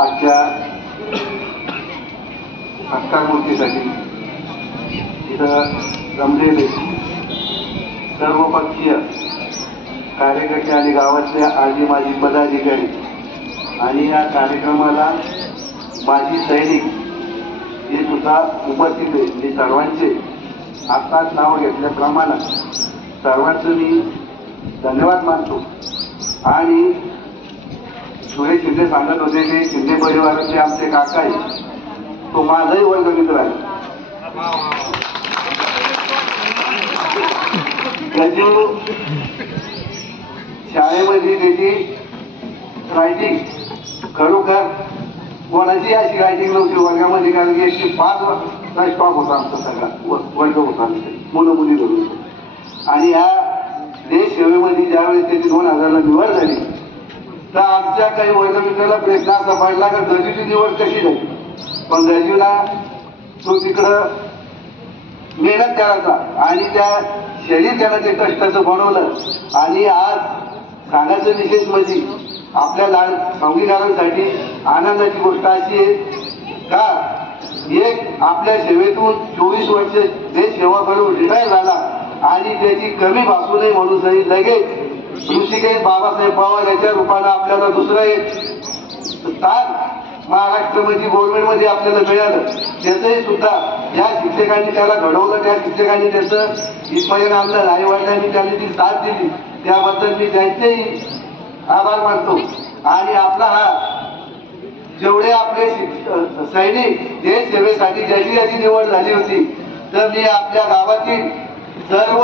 आजच्या सत्कार मूर्तीसाठी इथं जमलेले सर्वपक्षीय कार्यकर्ते आणि गावातले आजी माजी पदाधिकारी आणि या कार्यक्रमाला माजी सैनिक हे सुद्धा उपस्थित आहेत. मी सर्वांचे आत्ताच नाव घेतल्याप्रमाणे सर्वांचं मी धन्यवाद मानतो. आणि सुरेश शिंदे सांगत होते की शिंदे परिवाराचे आमचे काका आहे, तो माझाही वर्गमित्र आहे. त्याची शाळेमध्ये त्याची रायटिंग खरोखर कोणाची अशी रायटिंग नव्हती वर्गामध्ये, कारण की 105 स्टॉप होता आमचा सगळा वर्ग होता मुलं मुली धरून. आणि ह्या देश सेवेमध्ये ज्यावेळेस त्याची 2000ला निवड झाली तर आमच्या काही वर्गमित्राला प्रश्न असा पडला की दर्जीची निवड कशी झाली. पण दर्जीला तो तिकडं मेहनत करायचा आणि त्या शरीर त्यानं ते कष्टाचं बनवलं. आणि आज सांगायचं विशेष म्हणजे आपल्या संविधानासाठी आनंदाची गोष्ट अशी आहे का एक आपल्या सेवेतून 24 वर्ष देश सेवा करून रिटायर झाला आणि त्याची कमी भासू नये म्हणून सही लगेच ऋषिकेश बाबासाहेब पवार याच्या रूपानं आपल्याला दुसरं एक स्थान महाराष्ट्रामध्ये गव्हर्नमेंटमध्ये आपल्याला मिळालं. त्याचंही सुद्धा ज्या शिक्षकांनी त्याला घडवलं त्या शिक्षकांनी त्याचं इथपर्यंत आणलं, आई वडिलांनी त्यांनी ती साथ दिली, त्याबद्दल मी त्यांचेही आभार मानतो. आणि आपला हा जेवढे आपले सैनिक देश सेवेसाठी ज्याची याची निवड झाली होती तर मी आपल्या गावातील सर्व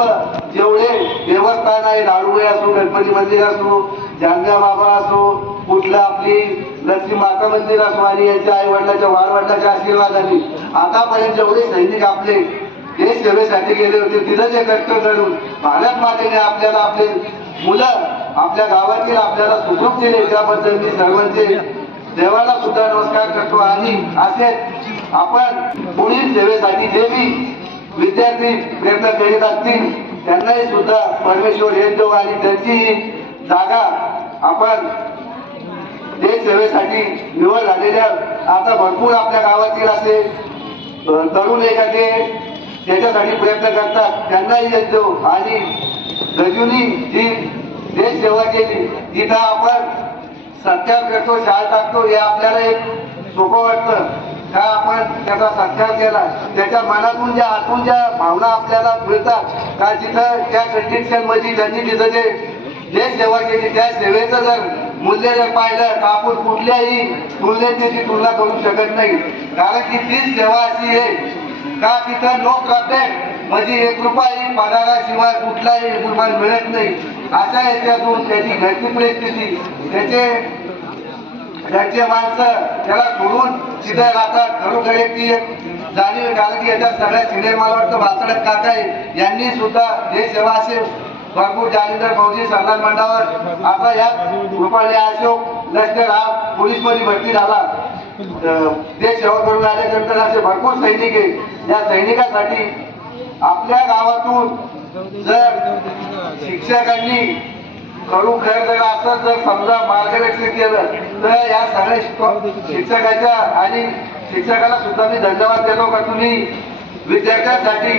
जेवढे देवस्थान आहे, लाडूबाई असो, गणपती मंदिर असो, जानगा बाबा असो, कुठलं आपली लक्ष्मी माता मंदिर असो आणि यांच्या आई वडिलांच्या वाडवडिलांच्या आशीर्वादाने आतापर्यंत जेवढे सैनिक आपले देश सेवेसाठी गेले होते तिथं जे कष्ट करून भारत मातेने आपल्याला आपले मुलं आपल्या गावातील आपल्याला सुखरूप केले त्याबद्दल मी सर्वांचे देवाला सुद्धा नमस्कार करतो. आणि असेच आपण पुढील सेवेसाठी जे मी विद्यार्थी प्रयत्न करीत असतील त्यांनाही सुद्धा परमेश्वर हेच देव आणि त्यांची जागा आपण देश सेवेसाठी निवड झालेल्या आता भरपूर आपल्या गावातील असे तरुण एखादे त्याच्यासाठी प्रयत्न करतात त्यांनाही हेच देव. आणि गजूनी जी देश सेवा केली तिथं आपण सत्कार करतो, शाळा टाकतो, हे आपल्याला एक सोपं वाटतं का आपण त्याचा सत्कार केला त्याच्या मनातून ज्या आतून ज्या भावना आपल्याला मिळतात का तिथं त्या कंडिशन मध्ये ज्यांनी तिथं जे देश सेवा केली त्या सेवेचं जर मूल्य जर पाहिलं तर आपण कुठल्याही तुलनेत त्याची तुलना करू शकत नाही. कारण की तीच सेवा अशी आहे का तिथं नो प्रॉफिट म्हणजे 1 रुपयाही पगाराशिवाय कुठलाही रुपया मिळत नाही. अशा याच्यातून त्याची घरची परिस्थिती त्याचे माणसं त्याला सोडून तिथे राहतात. खरोखर ती जाणीव. कारण की याच्या सगळ्या सिनियर मला वाटतं भासडत काका यांनी सुद्धा देश सेवा असे भरपूर जालिंदर फौजी सरदार मंडळावर आता या रुपाली अशोक लष्कर हा पोलीस मध्ये भरती झाला. देश सेवा करून आल्यानंतर असे भरपूर सैनिक आहेत. या सैनिकांसाठी आपल्या गावातून जर शिक्षकांनी खरोखर जर असं जर समजा मार्गदर्शन केलं तर या सगळ्या शिक्षकाच्या आणि शिक्षकाला सुद्धा मी धन्यवाद देतो का तुम्ही विद्यार्थ्यांसाठी